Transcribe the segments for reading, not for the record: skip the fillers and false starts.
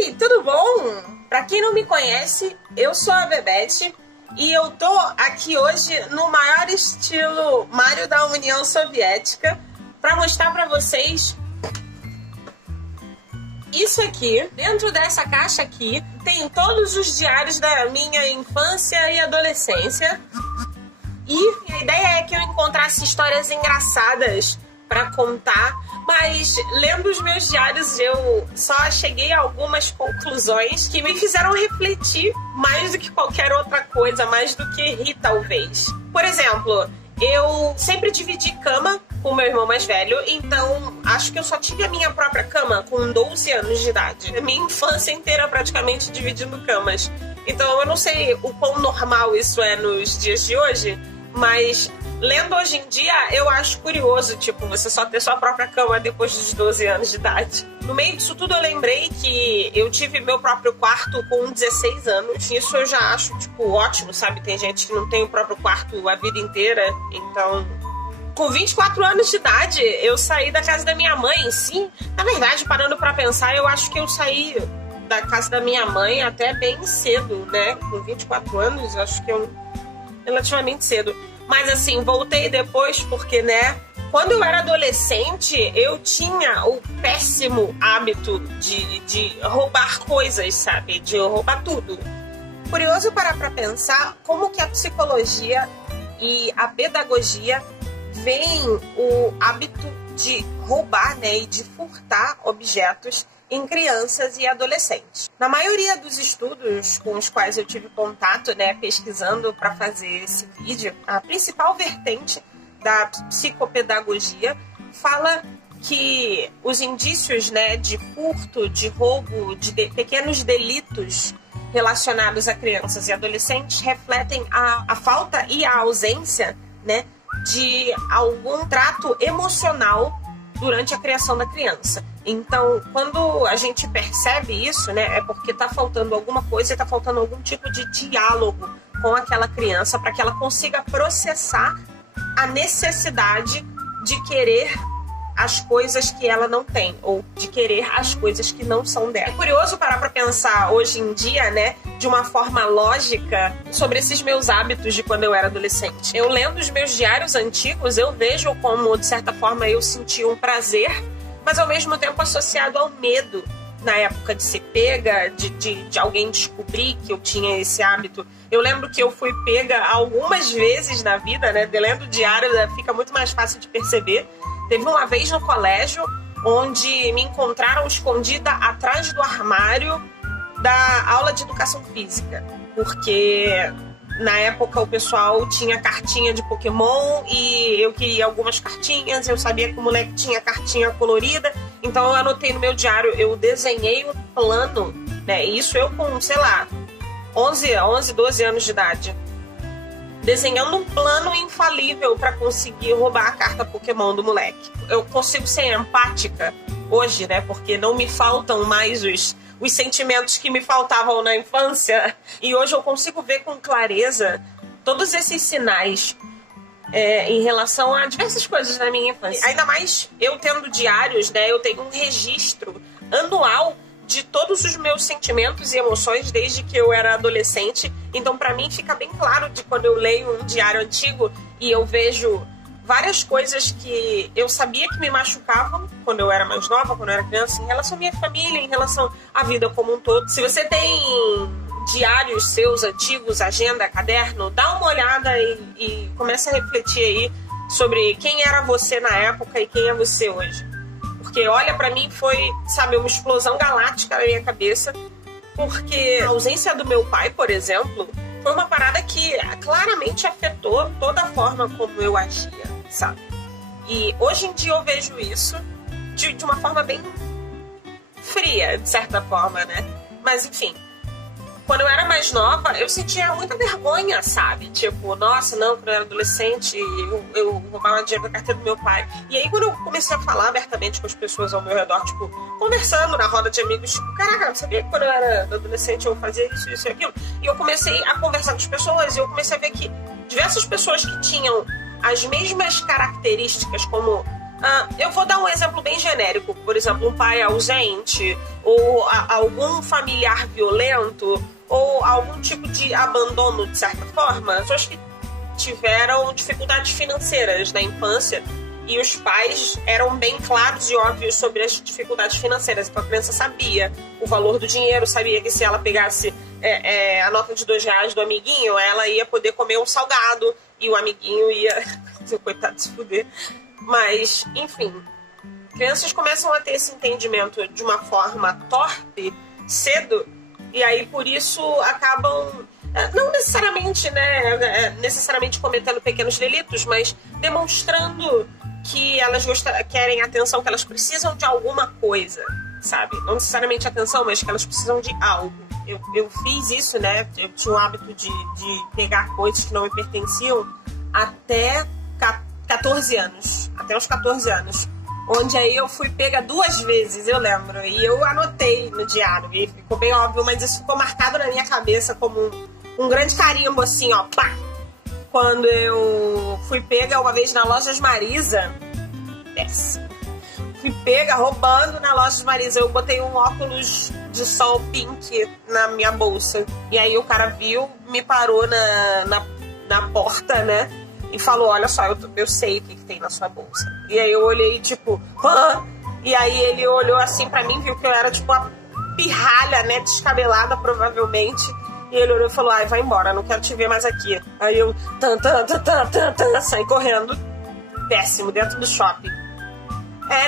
Oi, tudo bom? Pra quem não me conhece, eu sou a Bebete e eu tô aqui hoje no maior estilo Mario da União Soviética pra mostrar pra vocês isso aqui. Dentro dessa caixa aqui tem todos os diários da minha infância e adolescência. E a ideia é que eu encontrasse histórias engraçadas pra contar, mas lendo os meus diários eu só cheguei a algumas conclusões que me fizeram refletir mais do que qualquer outra coisa, mais do que rir talvez. Por exemplo, eu sempre dividi cama com meu irmão mais velho, então acho que eu só tive a minha própria cama com 12 anos de idade. A minha infância inteira praticamente dividindo camas. Então eu não sei o quão normal isso é nos dias de hoje, mas lendo hoje em dia, eu acho curioso, tipo, você só ter sua própria cama depois dos 12 anos de idade. No meio disso tudo, eu lembrei que eu tive meu próprio quarto com 16 anos. Isso eu já acho, tipo, ótimo, sabe? Tem gente que não tem o próprio quarto a vida inteira, então... Com 24 anos de idade, eu saí da casa da minha mãe, sim. Na verdade, parando pra pensar, eu acho que eu saí da casa da minha mãe até bem cedo, né? Com 24 anos, acho que relativamente cedo. Mas assim, voltei depois porque, né, quando eu era adolescente, eu tinha o péssimo hábito de roubar coisas, sabe? De roubar tudo. Curioso parar pra pensar como que a psicologia e a pedagogia veem o hábito de roubar, né, e de furtar objetos em crianças e adolescentes. Na maioria dos estudos com os quais eu tive contato, né, pesquisando para fazer esse vídeo, a principal vertente da psicopedagogia fala que os indícios, né, de furto, de roubo, de pequenos delitos relacionados a crianças e adolescentes refletem a falta e a ausência, né, de algum trato emocional durante a criação da criança. Então, quando a gente percebe isso, né, é porque tá faltando alguma coisa e tá faltando algum tipo de diálogo com aquela criança para que ela consiga processar a necessidade de querer as coisas que ela não tem, ou de querer as coisas que não são dela. É curioso parar para pensar hoje em dia, né, de uma forma lógica sobre esses meus hábitos de quando eu era adolescente. Eu lendo os meus diários antigos, eu vejo como, de certa forma, eu senti um prazer, mas ao mesmo tempo associado ao medo na época de ser pega, de alguém descobrir que eu tinha esse hábito. Eu lembro que eu fui pega algumas vezes na vida, né, lendo o diário fica muito mais fácil de perceber. Teve uma vez no colégio onde me encontraram escondida atrás do armário da aula de educação física, porque na época o pessoal tinha cartinha de Pokémon e eu queria algumas cartinhas, eu sabia que o moleque tinha cartinha colorida, então eu anotei no meu diário, eu desenhei um plano, né, isso eu com, sei lá, 11, 12 anos de idade, desenhando um plano infalível para conseguir roubar a carta Pokémon do moleque. Eu consigo ser empática hoje, né, porque não me faltam mais os sentimentos que me faltavam na infância, e hoje eu consigo ver com clareza todos esses sinais em relação a diversas coisas na minha infância. Ainda mais eu tendo diários, né, eu tenho um registro anual de todos os meus sentimentos e emoções desde que eu era adolescente, então pra mim fica bem claro de quando eu leio um diário antigo e eu vejo várias coisas que eu sabia que me machucavam quando eu era mais nova, quando eu era criança, em relação à minha família, em relação à vida como um todo. Se você tem diários seus antigos, agenda, caderno, dá uma olhada e começa a refletir aí sobre quem era você na época e quem é você hoje. Porque, olha, pra mim foi, sabe, uma explosão galáctica na minha cabeça, porque a ausência do meu pai, por exemplo, foi uma parada que claramente afetou toda a forma como eu agia, sabe? E hoje em dia eu vejo isso de uma forma bem fria, de certa forma, né? Mas, enfim, quando eu era mais nova, eu sentia muita vergonha, sabe? Tipo, nossa, não, quando eu era adolescente, eu roubava dinheiro da carteira do meu pai. E aí, quando eu comecei a falar abertamente com as pessoas ao meu redor, tipo, conversando na roda de amigos, tipo, caraca, eu sabia que quando eu era adolescente eu fazia isso, isso e aquilo. E eu comecei a conversar com as pessoas e eu comecei a ver que diversas pessoas que tinham as mesmas características, como Eu vou dar um exemplo bem genérico. Por exemplo, um pai ausente, ou algum familiar violento, ou algum tipo de abandono, de certa forma. Pessoas que tiveram dificuldades financeiras na infância e os pais eram bem claros e óbvios sobre as dificuldades financeiras. Então a criança sabia o valor do dinheiro, sabia que se ela pegasse a nota de R$2 do amiguinho, ela ia poder comer um salgado e o amiguinho ia... coitado de se fuder. Mas, enfim, crianças começam a ter esse entendimento de uma forma torpe cedo e aí por isso acabam... não necessariamente, necessariamente cometendo pequenos delitos, mas demonstrando que elas querem atenção, que elas precisam de alguma coisa, sabe? Não necessariamente atenção, mas que elas precisam de algo. Eu fiz isso, né? Eu tinha o hábito de pegar coisas que não me pertenciam até 14 anos. Até os 14 anos. Onde aí eu fui pega 2 vezes, eu lembro. E eu anotei no diário. E ficou bem óbvio, mas isso ficou marcado na minha cabeça como um grande carimbo, assim, ó, pá! Quando eu fui pega uma vez na Lojas Marisa, fui pega roubando na Lojas Marisa. Eu botei um óculos de sol pink na minha bolsa. E aí o cara viu, me parou na porta, né? E falou, olha só, eu sei o que tem na sua bolsa. E aí eu olhei, tipo, hã? E aí ele olhou assim pra mim, viu que eu era tipo uma pirralha, né, descabelada provavelmente. E ele olhou e falou, ai, vai embora, não quero te ver mais aqui. Aí eu, saí correndo, péssimo, dentro do shopping.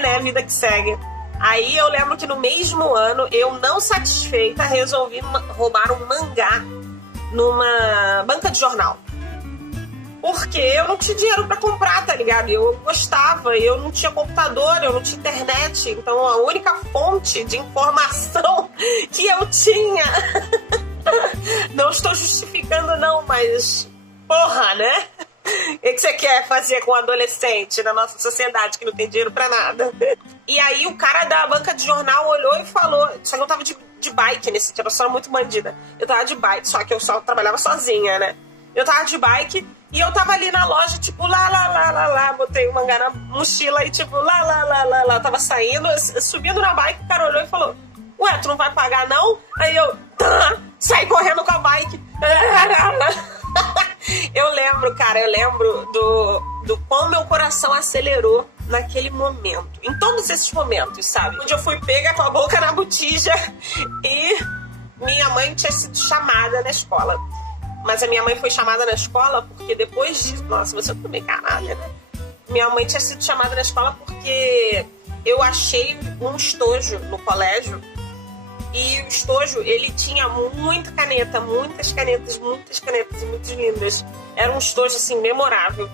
Né, vida que segue. Aí eu lembro que no mesmo ano, eu não satisfeita, resolvi roubar um mangá numa banca de jornal. Porque eu não tinha dinheiro pra comprar, tá ligado? Eu gostava, eu não tinha computador, eu não tinha internet. Então a única fonte de informação que eu tinha... Não estou justificando não, mas... Porra, né? O que você quer fazer com um adolescente na nossa sociedade que não tem dinheiro pra nada? E aí o cara da banca de jornal olhou e falou... Só que eu tava de bike nesse dia, eu só era muito bandida. Eu tava de bike, só que eu só trabalhava sozinha, né? Eu tava de bike e eu tava ali na loja, tipo, lá, botei o mangá na mochila e tipo, lá, tava saindo, subindo na bike, o cara olhou e falou, ué, tu não vai pagar não? Aí eu, saí correndo com a bike. Eu lembro, cara, do quão meu coração acelerou naquele momento, em todos esses momentos, sabe? Onde eu fui pega com a boca na botija e minha mãe tinha sido chamada na escola. Mas a minha mãe foi chamada na escola porque depois disso... Nossa, você também caralho, né? Minha mãe tinha sido chamada na escola porque eu achei um estojo no colégio. E o estojo, ele tinha muita caneta, muitas canetas e muito lindas. Era um estojo, assim, memorável.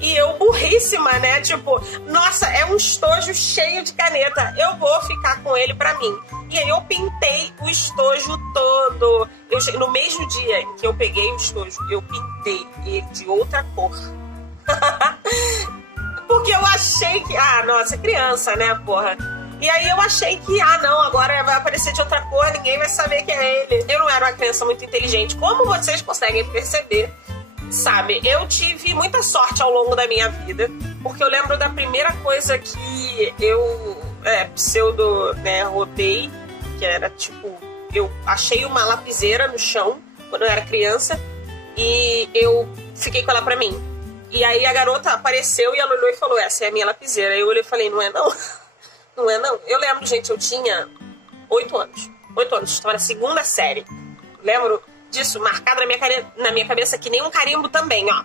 E eu, burríssima, né? Tipo, nossa, é um estojo cheio de caneta. Eu vou ficar com ele pra mim. E aí eu pintei o estojo todo. No mesmo dia em que eu peguei o estojo, eu pintei ele de outra cor. Porque eu achei que... nossa, criança, né, porra? E aí eu achei que, não, agora vai aparecer de outra cor, ninguém vai saber que é ele. Eu não era uma criança muito inteligente. Como vocês conseguem perceber, sabe? Eu tive muita sorte ao longo da minha vida, porque eu lembro da primeira coisa que eu roubei, que era tipo, eu achei uma lapiseira no chão quando eu era criança e eu fiquei com ela pra mim. E aí a garota apareceu e ela olhou e falou, essa é a minha lapiseira. Aí eu olhei e falei, não é não? Não é não? Eu lembro, gente, eu tinha 8 anos. 8 anos, estava na 2ª série. Lembro disso, marcado na minha cabeça que nem um carimbo também, ó.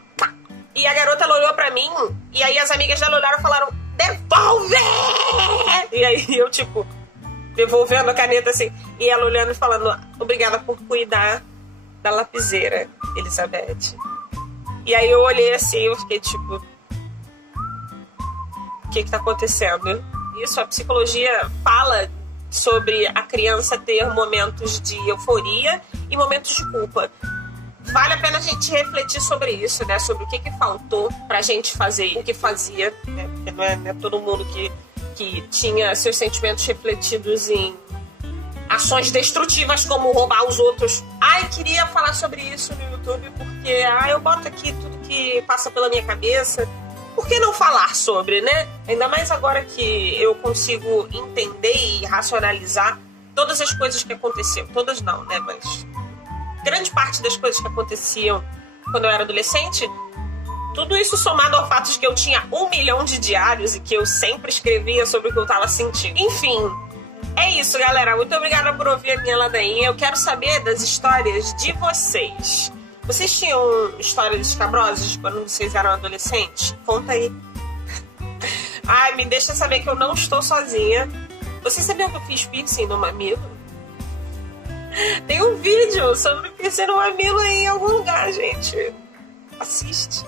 E a garota, ela olhou pra mim, e aí as amigas dela olharam e falaram, devolve! E aí eu, tipo, devolvendo a caneta assim, e ela olhando e falando, obrigada por cuidar da lapiseira, Elizabeth. E aí eu olhei assim, eu fiquei tipo, o que tá acontecendo? Isso, a psicologia fala sobre a criança ter momentos de euforia e momentos de culpa. Vale a pena a gente refletir sobre isso, né? Sobre o que faltou pra gente fazer o que fazia, né? Porque não é todo mundo que tinha seus sentimentos refletidos em ações destrutivas como roubar os outros. Queria falar sobre isso no YouTube porque eu boto aqui tudo que passa pela minha cabeça por que não falar sobre, né? Ainda mais agora que eu consigo entender e racionalizar todas as coisas que aconteciam. Todas não, né? Mas grande parte das coisas que aconteciam quando eu era adolescente. Tudo isso somado ao fato de que eu tinha 1 milhão de diários e que eu sempre escrevia sobre o que eu tava sentindo. Enfim, é isso, galera. Muito obrigada por ouvir a minha ladainha. Eu quero saber das histórias de vocês. Vocês tinham histórias escabrosas quando vocês eram adolescentes? Conta aí. Ai, me deixa saber que eu não estou sozinha. Vocês sabiam que eu fiz piercing no mamilo? Tem um vídeo sobre piercing no mamilo aí em algum lugar, gente. Assiste.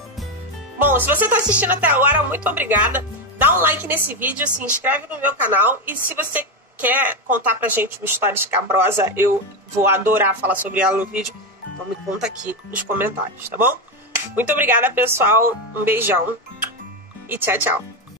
Bom, se você tá assistindo até agora, muito obrigada. Dá um like nesse vídeo, se inscreve no meu canal. E se você quer contar pra gente uma história escabrosa, eu vou adorar falar sobre ela no vídeo. Então me conta aqui nos comentários, tá bom? Muito obrigada, pessoal. Um beijão. E tchau, tchau.